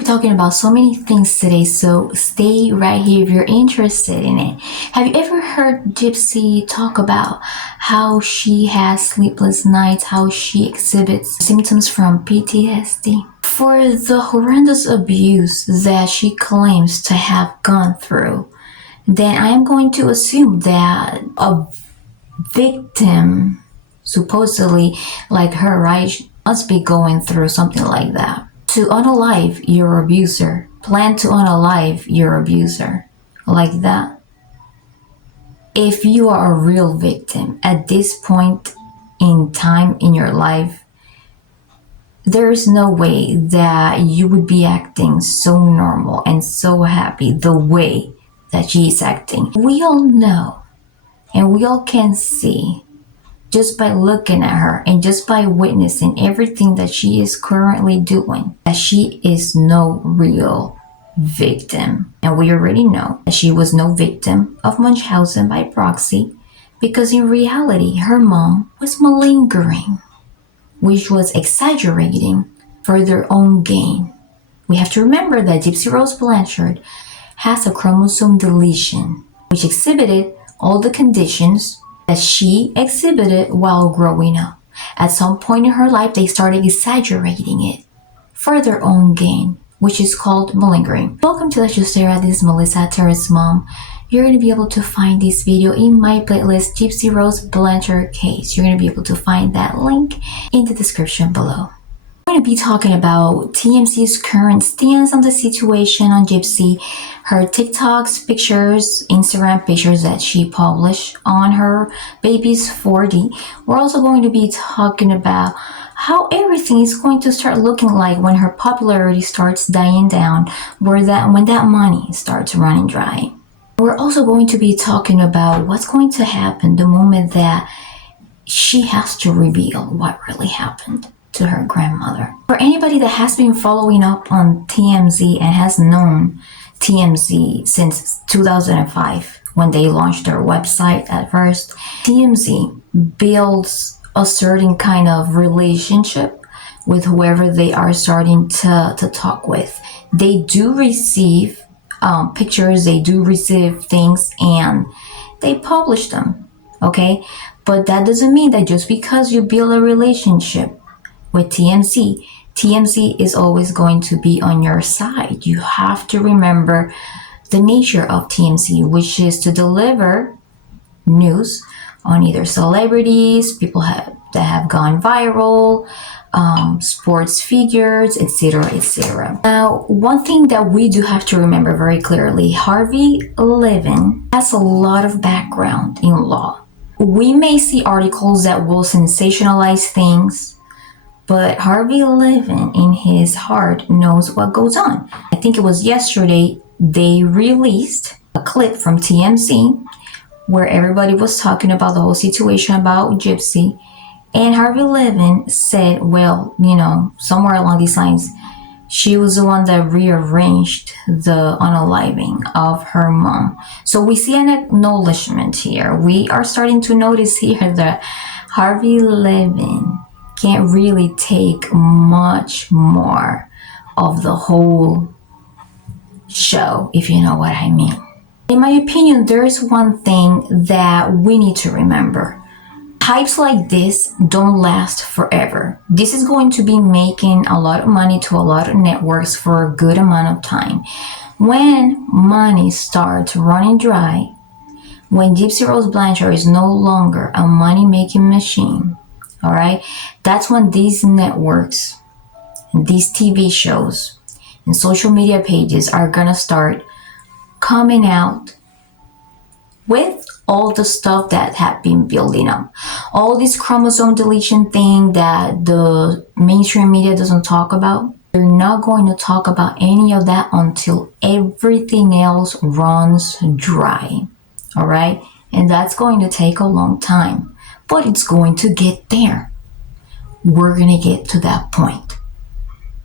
be talking about so many things today, so stay right here if you're interested in it. Have you ever heard Gypsy talk about how she has sleepless nights, how she exhibits symptoms from PTSD? For the horrendous abuse that she claims to have gone through, then I am going to assume that a victim, supposedly like her, right, must be going through something like that. To unalive your abuser, plan to unalive your abuser, like that. If you are a real victim at this point in time in your life, there is no way that you would be acting so normal and so happy the way that she is acting. We all know and we all can see, just by looking at her and just by witnessing everything that she is currently doing, that she is no real victim. And we already know that she was no victim of Munchausen by proxy, because in reality, her mom was malingering, which was exaggerating for their own gain. We have to remember that Gypsy Rose Blanchard has a chromosome deletion, which exhibited all the conditions that she exhibited while growing up. At some point in her life, they started exaggerating it for their own gain, which is called malingering. Welcome to Let's Just Stare At This, Melissa, Tara's mom. You're going to be able to find this video in my playlist, Gypsy Rose Blanchard case. You're going to be able to find that link in the description below. I'm going to be talking about TMZ's current stance on the situation on Gypsy, her TikToks, pictures, Instagram pictures that she published on her baby's 4D. We're also going to be talking about how everything is going to start looking like when her popularity starts dying down, when that money starts running dry. We're also going to be talking about what's going to happen the moment that she has to reveal what really happened to her grandmother. For anybody that has been following up on TMZ and has known TMZ since 2005, when they launched their website at first, TMZ builds a certain kind of relationship with whoever they are starting to talk with. They do receive pictures, they do receive things, and they publish them, okay? But that doesn't mean that just because you build a relationship with TMZ is always going to be on your side. You have to remember the nature of TMZ, which is to deliver news on either celebrities, people that have gone viral, sports figures, etc., etc. Now, one thing that we do have to remember very clearly, Harvey Levin has a lot of background in law. We may see articles that will sensationalize things, but Harvey Levin in his heart knows what goes on. I think it was yesterday they released a clip from TMZ where everybody was talking about the whole situation about Gypsy. And Harvey Levin said, well, somewhere along these lines, she was the one that rearranged the unaliving of her mom. So we see an acknowledgement here. We are starting to notice here that Harvey Levin can't really take much more of the whole show, if you know what I mean. In my opinion, there is one thing that we need to remember. Hypes like this don't last forever. This is going to be making a lot of money to a lot of networks for a good amount of time. When money starts running dry, when Gypsy Rose Blanchard is no longer a money-making machine, all right, that's when these networks and these TV shows and social media pages are gonna start coming out with all the stuff that have been building up. All this chromosome deletion thing that the mainstream media doesn't talk about. They're not going to talk about any of that until everything else runs dry. All right? And that's going to take a long time. But it's going to get there. We're going to get to that point.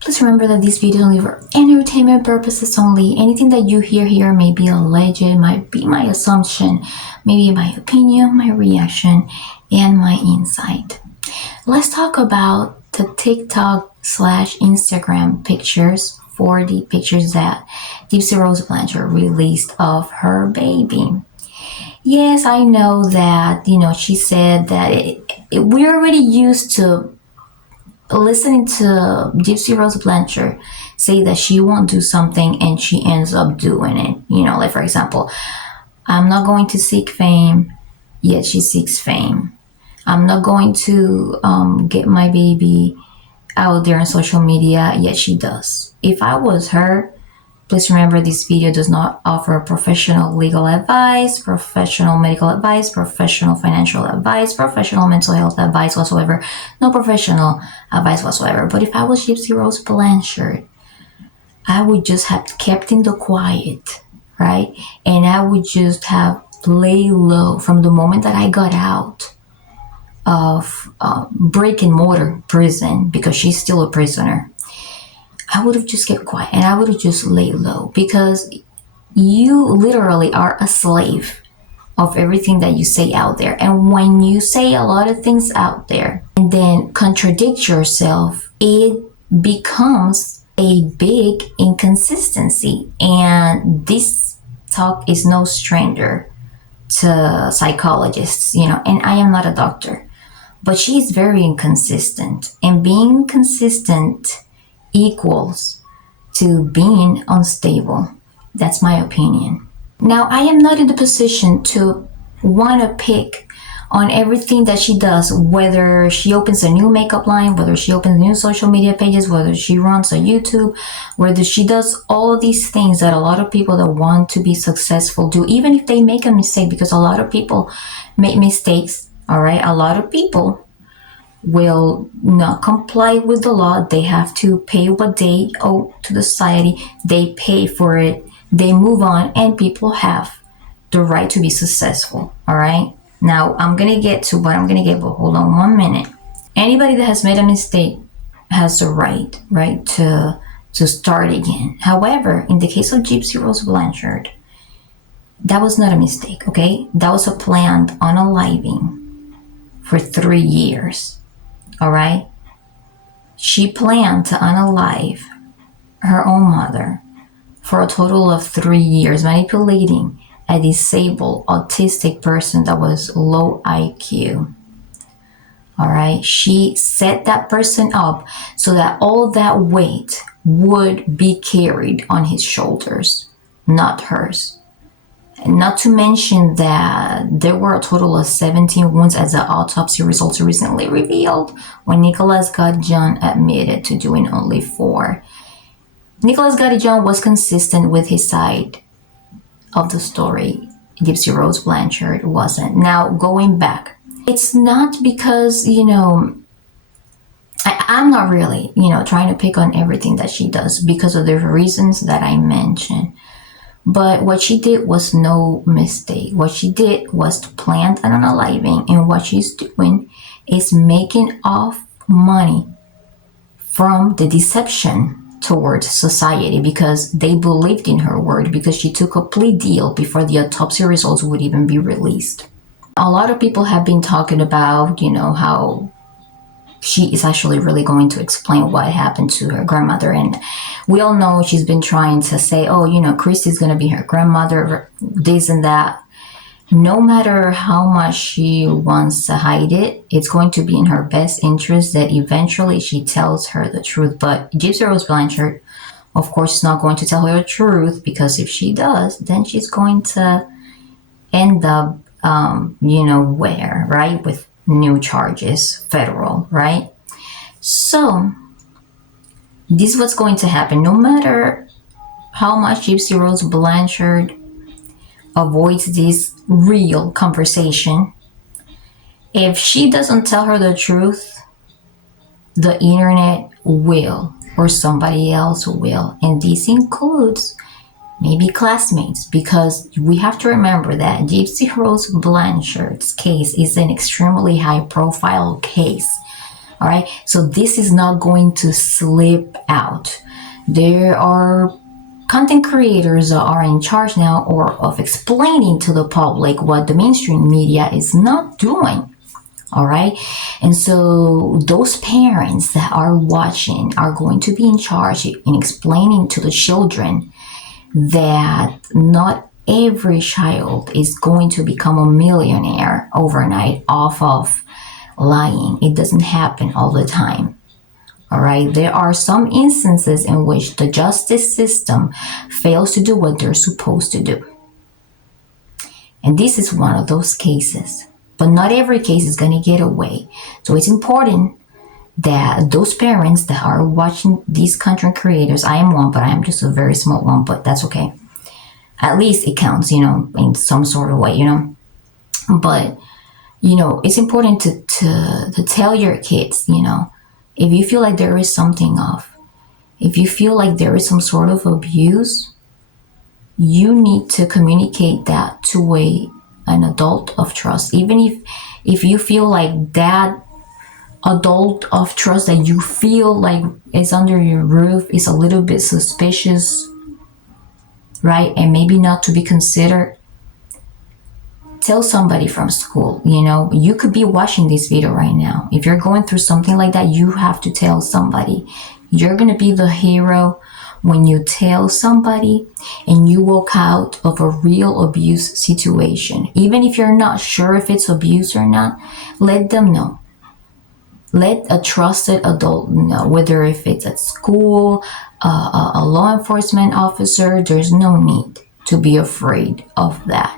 Please remember that these videos are only for entertainment purposes only. Anything that you hear here may be alleged, might be my assumption, maybe my opinion, my reaction, and my insight. Let's talk about the TikTok/Instagram pictures for the pictures that Gypsy Rose Blanchard released of her baby. Yes, I know that, she said that we're already used to listening to Gypsy Rose Blanchard say that she won't do something and she ends up doing it. Like for example, I'm not going to seek fame, yet she seeks fame. I'm not going to get my baby out there on social media, yet she does. If I was her, please remember this video does not offer professional legal advice, professional medical advice, professional financial advice, professional mental health advice whatsoever. No professional advice whatsoever. But if I was Gypsy Rose Blanchard, I would just have kept in the quiet, right? And I would just have lay low from the moment that I got out of brick and mortar prison, because she's still a prisoner. I would have just kept quiet and I would have just laid low, because you literally are a slave of everything that you say out there. And when you say a lot of things out there and then contradict yourself, it becomes a big inconsistency. And this talk is no stranger to psychologists, and I am not a doctor, but she's very inconsistent. And being consistent equals to being unstable. That's my opinion. Now, I am not in the position to want to pick on everything that she does, whether she opens a new makeup line, whether she opens new social media pages, whether she runs a YouTube, whether she does all of these things that a lot of people that want to be successful do, even if they make a mistake, because a lot of people make mistakes, all right? A lot of people will not comply with the law. They have to pay what they owe to the society. They pay for it. They move on, and people have the right to be successful. All right. Now I'm going to get to what I'm going to get, but hold on 1 minute. Anybody that has made a mistake has the right to start again. However, in the case of Gypsy Rose Blanchard, that was not a mistake. Okay. That was a planned unaliving for 3 years. All right. She planned to unalive her own mother for a total of 3 years, manipulating a disabled autistic person that was low IQ. All right. She set that person up so that all that weight would be carried on his shoulders, not hers. Not to mention that there were a total of 17 wounds, as the autopsy results recently revealed, when Nicholas Godjon admitted to doing only 4. Nicholas Godjon was consistent with his side of the story. Gypsy Rose Blanchard wasn't. Now, going back, it's not because, I'm not really, trying to pick on everything that she does because of the reasons that I mentioned. But what she did was no mistake. What she did was to plan an unaliving, and what she's doing is making off money from the deception towards society, because they believed in her word, because she took a plea deal before the autopsy results would even be released. A lot of people have been talking about, how she is actually really going to explain what happened to her grandmother. And we all know she's been trying to say, Christy's going to be her grandmother, this and that. No matter how much she wants to hide it, it's going to be in her best interest that eventually she tells her the truth. But Gypsy Rose Blanchard, of course, is not going to tell her the truth, because if she does, then she's going to end up, where, right? With new charges, federal, right? So this is what's going to happen. No matter how much Gypsy Rose Blanchard avoids this real conversation, if she doesn't tell her the truth, the internet will, or somebody else will. And this includes maybe classmates, because we have to remember that Gypsy Rose Blanchard's case is an extremely high profile case. All right. So this is not going to slip out. There are content creators that are in charge now, or of explaining to the public what the mainstream media is not doing. All right. And so those parents that are watching are going to be in charge in explaining to the children that not every child is going to become a millionaire overnight off of lying. It doesn't happen all the time. All right. There are some instances in which the justice system fails to do what they're supposed to do. And this is one of those cases. But not every case is going to get away. So it's important that those parents that are watching these content creators, I am one, but I am just a very small one, but that's okay. At least it counts, in some sort of way, But, it's important to tell your kids, if you feel like there is something off, if you feel like there is some sort of abuse, you need to communicate that to an adult of trust. Even if you feel like that adult of trust that you feel like is under your roof is a little bit suspicious, right? And maybe not to be considered, tell somebody from school. You could be watching this video right now. If you're going through something like that, you have to tell somebody. You're going to be the hero when you tell somebody and you walk out of a real abuse situation. Even if you're not sure if it's abuse or not, let them know. Let a trusted adult know, whether if it's at school, a law enforcement officer. There's no need to be afraid of that.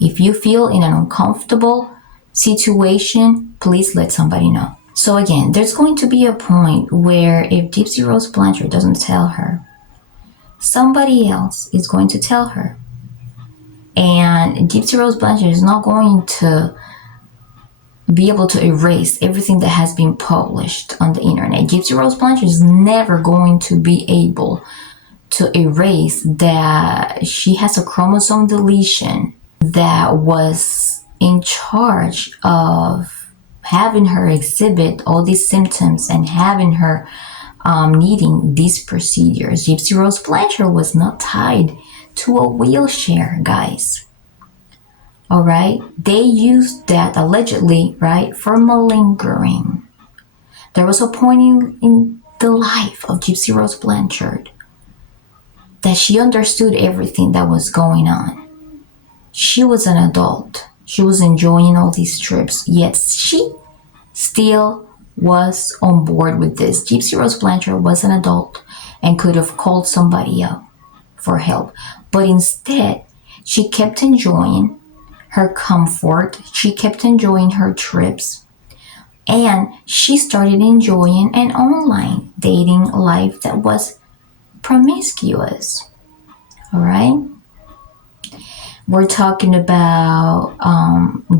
If you feel in an uncomfortable situation, please let somebody know. So again, there's going to be a point where if Gypsy Rose Blanchard doesn't tell her, somebody else is going to tell her. And Gypsy Rose Blanchard is not going to be able to erase everything that has been published on the internet. Gypsy Rose Blanchard is never going to be able to erase that she has a chromosome deletion that was in charge of having her exhibit all these symptoms and having her needing these procedures. Gypsy Rose Blanchard was not tied to a wheelchair, guys. All right. They used that allegedly, right, for malingering. There was a point in the life of Gypsy Rose Blanchard that she understood everything that was going on. She was an adult. She was enjoying all these trips, yet she still was on board with this. Gypsy Rose Blanchard was an adult and could have called somebody up for help. But instead, she kept enjoying her comfort. She kept enjoying her trips. And she started enjoying an online dating life that was promiscuous. All right? We're talking about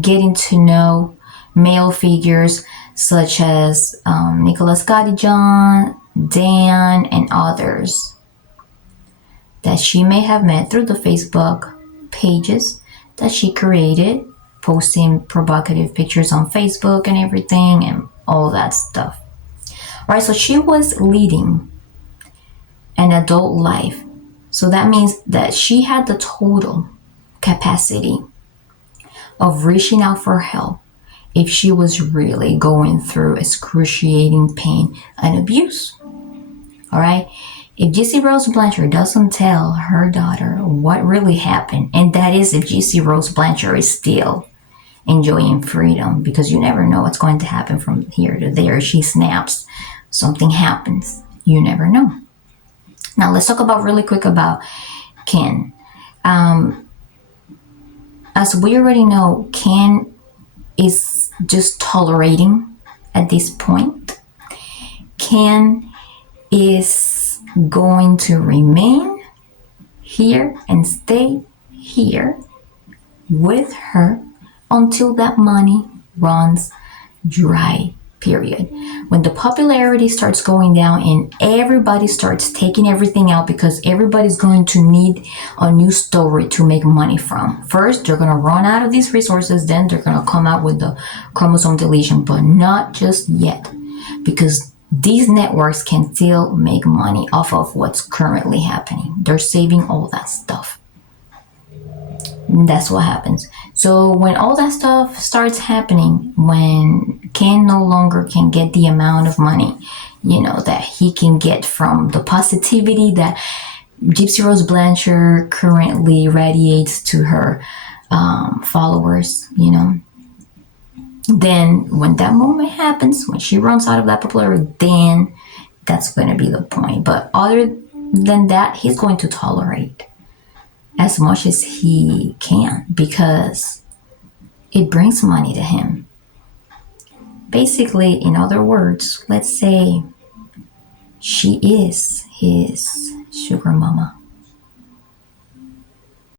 getting to know male figures such as Nicholas Cadijan, Dan, and others that she may have met through the Facebook pages that she created, posting provocative pictures on Facebook and everything and all that stuff. All right, so she was leading an adult life. So that means that she had the total capacity of reaching out for help if she was really going through excruciating pain and abuse. All right. If Gypsy Rose Blanchard doesn't tell her daughter what really happened, and that is if Gypsy Rose Blanchard is still enjoying freedom, because you never know what's going to happen from here to there. She snaps, something happens. You never know. Now let's talk about really quick about Ken. As we already know, Ken is just tolerating at this point. Ken is going to remain here and stay here with her until that money runs dry, period. When the popularity starts going down and everybody starts taking everything out because everybody's going to need a new story to make money from. First, they're going to run out of these resources, then they're going to come out with the chromosome deletion, but not just yet, because these networks can still make money off of what's currently happening. They're saving all that stuff. That's what happens. So when all that stuff starts happening, when Ken no longer can get the amount of money, that he can get from the positivity that Gypsy Rose Blanchard currently radiates to her followers, then when that moment happens, when she runs out of that popularity, then that's going to be the point. But other than that, he's going to tolerate as much as he can because it brings money to him. Basically, in other words, let's say she is his sugar mama.